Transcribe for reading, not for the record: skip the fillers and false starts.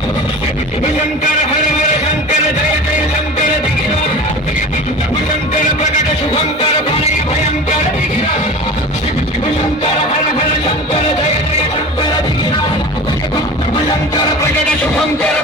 शंकर हर हर शंकर जय जय शंकर दिगिरा शंकर प्रकट शुभंकर भय भयंकर दिगिरा शंकर हर हर शंकर जय जय शंकर दिगिरा शंकर प्रकट शुभंकर